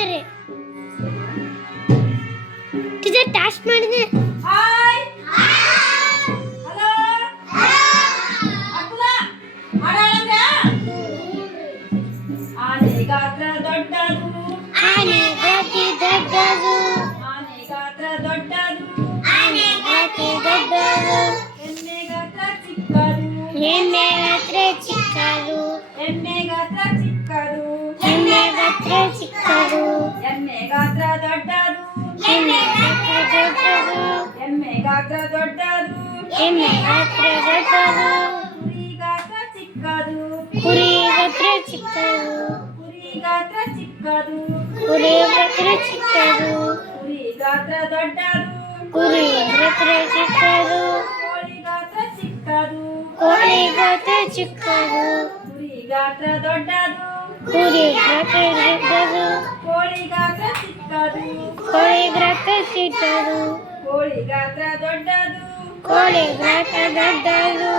ಮಾಡಿದ್ದಾರೆ ಟೀಚರ್ ಟಾಸ್ಟ್ ಮಾಡಿದೆ hi hello ಅಕ್ಕುಲ ಹಾಡಾಡಂದ್ರ ಆನೆ ಗಾತ್ರ ದೊಡ್ಡದು ಆನೆ ಗಾತಿ ದೊಡ್ಡದು ಆನೆ ಗಾತ್ರ ದೊಡ್ಡದು ಆನೆ ಗಾತಿ ದೊಡ್ಡದು ಎಮ್ಮೆ ಗಾತ್ರ ಚಿಕ್ಕದು ಎಮ್ಮೆ ದೊಡ್ಡದು ಎಮ್ಮೆ ಗಾತ್ರ ದೊಡ್ಡದು ಎಮ್ಮೆ ಗಾತ್ರ ದೊಡ್ಡದು ಕುರಿ ಗಾತ್ರ ಚಿಕ್ಕದು ಕುರಿ ಗಾತ್ರ ಚಿಕ್ಕದು ಕುರಿ ಗಾತ್ರ ಚಿಕ್ಕದು ಕುರಿ ಗಾತ್ರ ಚಿಕ್ಕದು ಕುರಿ ಗಾತ್ರ ದೊಡ್ಡದು ಕುರಿ ಗಾತ್ರ ಚಿಕ್ಕದು ಕೋಳಿ ಗಾತ್ರ ಚಿಕ್ಕದು ಕೋಳಿ ಗಾತ್ರ ಚಿಕ್ಕದು ಕುರಿ ಗಾತ್ರ ದೊಡ್ಡದು ಕುರಿ ಗಾತ್ರ ದೊಡ್ಡದು ಕೋಳಿ ಗಾತ್ರ ಚಿಕ್ಕದು ಕೋಳಿ ಗಾತ್ರ ಚಿಕ್ಕದು ಕೋಳಿ ಗಾತ್ರ ದೊಡ್ಡದು ಕೋಳಿ ಗಾತ್ರ ದೊಡ್ಡದು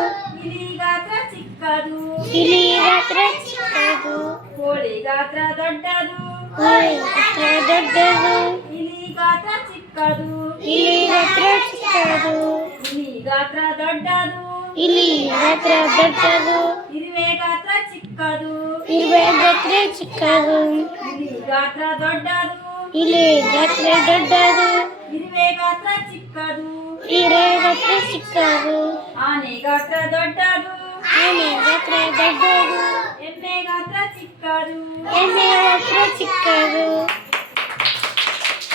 ಇಲಿ ಗಾತ್ರ ಚಿಕ್ಕದು ಇಲಿ ಗಾತ್ರ ಚಿಕ್ಕದು ಕೋಳಿ ಗಾತ್ರ ದೊಡ್ಡದು ಕೋಳಿ ಗಾತ್ರ ದೊಡ್ಡದು ಇಲಿ ಗಾತ್ರ ಚಿಕ್ಕದು ಇಲಿ ಗಾತ್ರ ಚಿಕ್ಕದು ಇಲಿ ಗಾತ್ರ ದೊಡ್ಡದು ಇಲಿ ಗಾತ್ರ ದೊಡ್ಡದು ಇರುವೆ ಗಾತ್ರ ಚಿಕ್ಕದು ಇರುವೆ ಗಾತ್ರ ಚಿಕ್ಕದು ಇಲಿ ಗಾತ್ರ ದೊಡ್ಡದು ಇಲಿ ಗಾತ್ರ ದೊಡ್ಡದು ಇರುವೆ ಗಾತ್ರ ಚಿಕ್ಕದು ಇರುವೆ ಗಾತ್ರ ಚಿಕ್ಕದು ಆನೆ ಗಾತ್ರ ದೊಡ್ಡದು ಆನೆ ಗಾತ್ರ ದೊಡ್ಡದು ಎಮ್ಮೆ ಗಾತ್ರ ಚಿಕ್ಕದು ಎಮ್ಮೆ ಗಾತ್ರ ಚಿಕ್ಕದು